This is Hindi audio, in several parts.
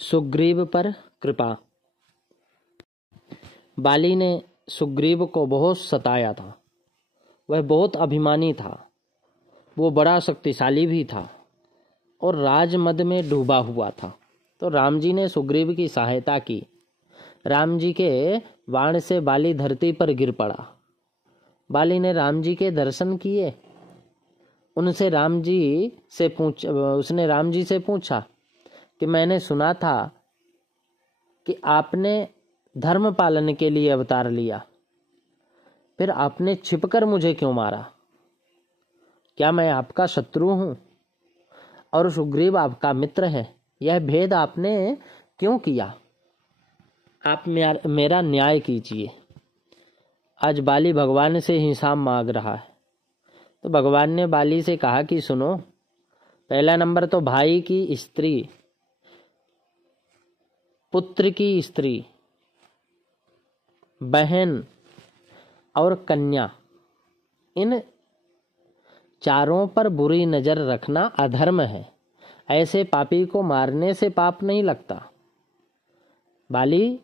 सुग्रीव पर कृपा। बाली ने सुग्रीव को बहुत सताया था। वह बहुत अभिमानी था, वो बड़ा शक्तिशाली भी था और राजमद में डूबा हुआ था। तो राम जी ने सुग्रीव की सहायता की। राम जी के बाण से बाली धरती पर गिर पड़ा। बाली ने राम जी के दर्शन किए। उसने राम जी से पूछा कि मैंने सुना था कि आपने धर्म पालन के लिए अवतार लिया, फिर आपने छिपकर मुझे क्यों मारा? क्या मैं आपका शत्रु हूं और सुग्रीव आपका मित्र है? यह भेद आपने क्यों किया? आप मेरा न्याय कीजिए। आज बाली भगवान से हिसाब मांग रहा है। तो भगवान ने बाली से कहा कि सुनो, पहला नंबर तो भाई की स्त्री, पुत्र की स्त्री, बहन और कन्या, इन चारों पर बुरी नजर रखना अधर्म है। ऐसे पापी को मारने से पाप नहीं लगता। बाली,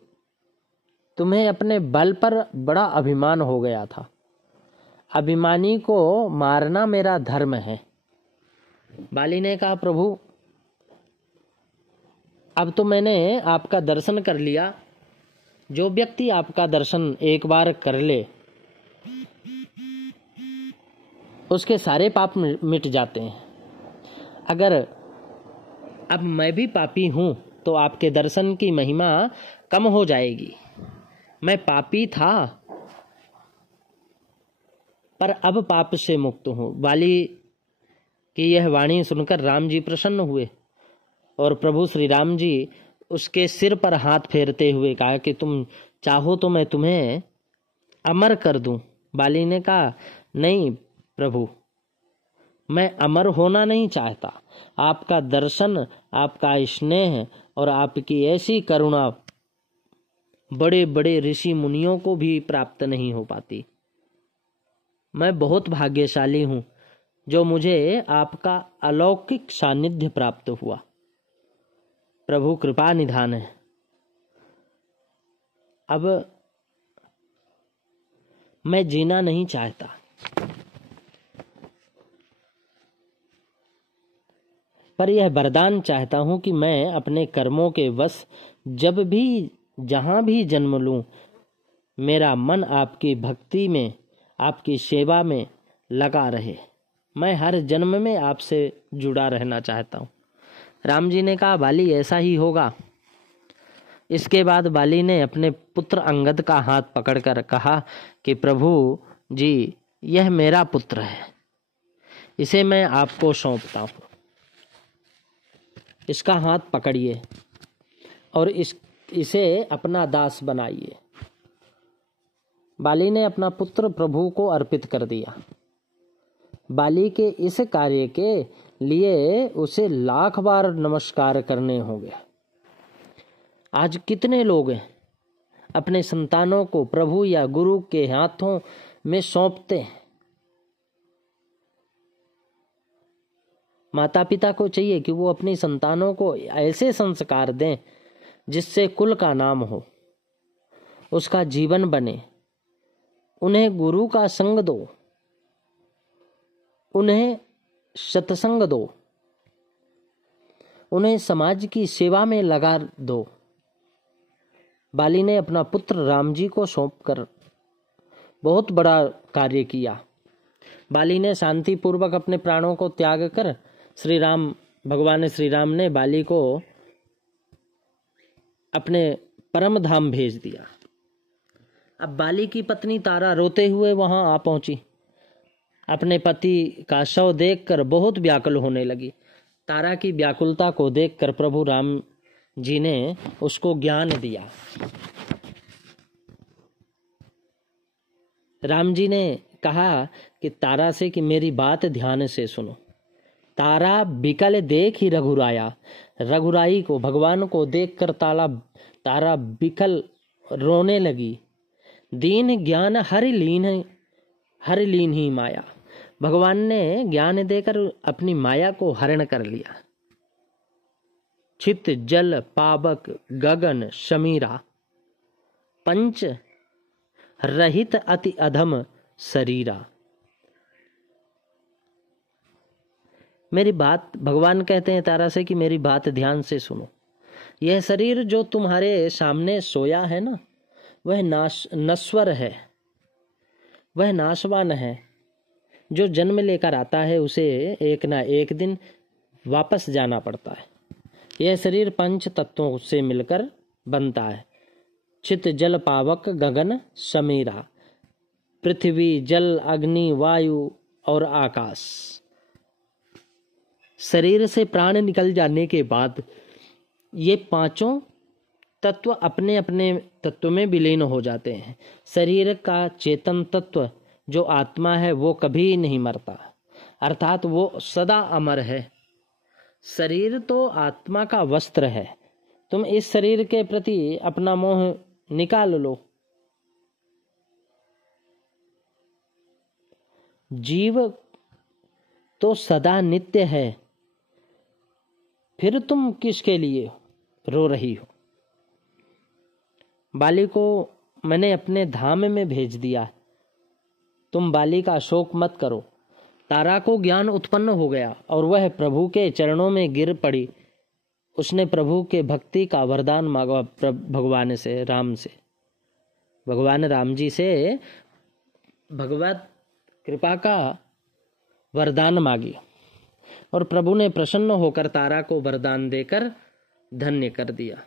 तुम्हें अपने बल पर बड़ा अभिमान हो गया था। अभिमानी को मारना मेरा धर्म है। बाली ने कहा, प्रभु, अब तो मैंने आपका दर्शन कर लिया। जो व्यक्ति आपका दर्शन एक बार कर ले, उसके सारे पाप मिट जाते हैं। अगर अब मैं भी पापी हूं तो आपके दर्शन की महिमा कम हो जाएगी। मैं पापी था पर अब पाप से मुक्त हूं। बाली की यह वाणी सुनकर राम जी प्रसन्न हुए और प्रभु श्री राम जी उसके सिर पर हाथ फेरते हुए कहा कि तुम चाहो तो मैं तुम्हें अमर कर दूं। बाली ने कहा, नहीं प्रभु, मैं अमर होना नहीं चाहता। आपका दर्शन, आपका स्नेह और आपकी ऐसी करुणा बड़े बड़े ऋषि मुनियों को भी प्राप्त नहीं हो पाती। मैं बहुत भाग्यशाली हूं जो मुझे आपका अलौकिक सानिध्य प्राप्त हुआ। प्रभु कृपा निधान है। अब मैं जीना नहीं चाहता। पर यह वरदान चाहता हूं कि मैं अपने कर्मों के वश जब भी जहां भी जन्म लूं, मेरा मन आपकी भक्ति में, आपकी सेवा में लगा रहे। मैं हर जन्म में आपसे जुड़ा रहना चाहता हूं। राम जी ने कहा, बाली ऐसा ही होगा। इसके बाद बाली ने अपने पुत्र अंगद का हाथ पकड़कर कहा कि प्रभु जी, यह मेरा पुत्र है, इसे मैं आपको सौंपता हूं। इसका हाथ पकड़िए और इसे अपना दास बनाइए। बाली ने अपना पुत्र प्रभु को अर्पित कर दिया। बाली के इस कार्य के लिए उसे लाख बार नमस्कार करने होंगे। आज कितने लोग हैं अपने संतानों को प्रभु या गुरु के हाथों में सौंपते हैं। माता पिता को चाहिए कि वो अपनी संतानों को ऐसे संस्कार दें जिससे कुल का नाम हो, उसका जीवन बने। उन्हें गुरु का संग दो, उन्हें सत्संग दो, उन्हें समाज की सेवा में लगा दो। बाली ने अपना पुत्र राम जी को सौंपकर बहुत बड़ा कार्य किया। बाली ने शांति पूर्वक अपने प्राणों को त्याग कर भगवान श्री राम ने बाली को अपने परम धाम भेज दिया। अब बाली की पत्नी तारा रोते हुए वहां आ पहुंची। अपने पति का शव देखकर बहुत व्याकुल होने लगी। तारा की व्याकुलता को देखकर प्रभु राम जी ने उसको ज्ञान दिया। राम जी ने कहा कि तारा से कि मेरी बात ध्यान से सुनो। तारा बिकल देख ही रघुराया। रघुराई को, भगवान को देखकर तारा बिकल रोने लगी। दीन ज्ञान हरि लीन ही माया। भगवान ने ज्ञान देकर अपनी माया को हरण कर लिया। छित जल पावक गगन शमीरा, पंच रहित अति अधम शरीरा। मेरी बात, भगवान कहते हैं तारा से कि मेरी बात ध्यान से सुनो। यह शरीर जो तुम्हारे सामने सोया है ना, वह नश्वर है, वह नाशवान है। जो जन्म लेकर आता है उसे एक ना एक दिन वापस जाना पड़ता है। यह शरीर पंच तत्वों से मिलकर बनता है। चित जल पावक गगन समीरा, पृथ्वी जल अग्नि वायु और आकाश। शरीर से प्राण निकल जाने के बाद ये पांचों तत्व अपने अपने तत्व में विलीन हो जाते हैं। शरीर का चेतन तत्व जो आत्मा है वो कभी नहीं मरता, अर्थात वो सदा अमर है। शरीर तो आत्मा का वस्त्र है। तुम इस शरीर के प्रति अपना मोह निकाल लो। जीव तो सदा नित्य है, फिर तुम किसके लिए रो रही हो? बाली को मैंने अपने धाम में भेज दिया, तुम बाली का शोक मत करो। तारा को ज्ञान उत्पन्न हो गया और वह प्रभु के चरणों में गिर पड़ी। उसने प्रभु के भक्ति का वरदान मांगा भगवान से, राम से, भगवान राम जी से भगवत कृपा का वरदान मांगी और प्रभु ने प्रसन्न होकर तारा को वरदान देकर धन्य कर दिया।